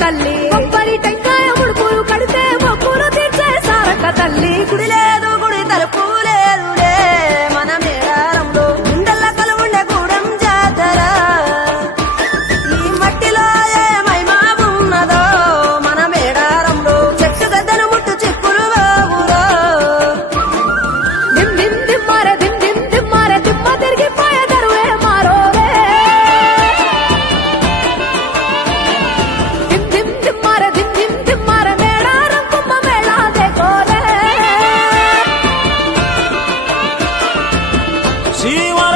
తల్లి కొబ్బరి టెంకాయ ముడుపులు కడితే మొక్కులు తీర్చే సారక్క తల్లి గుడి లేదు గుడి తలుపు లేదులే మన మేడారంలో గుండెల్ల కలువుండే గూడెం జాతర ఈ మట్టిలో ఏ మహిమ ఉన్నదో మన మేడారంలో చెట్టు గద్దను ముట్టు చిక్కులు బాబులో దిమ్ దిమ్ దిమ్మారే దిమ్ దిమ్ దిమ్మారే దిమ్మ తిరిగిపోయే దరువే మారోవే శివర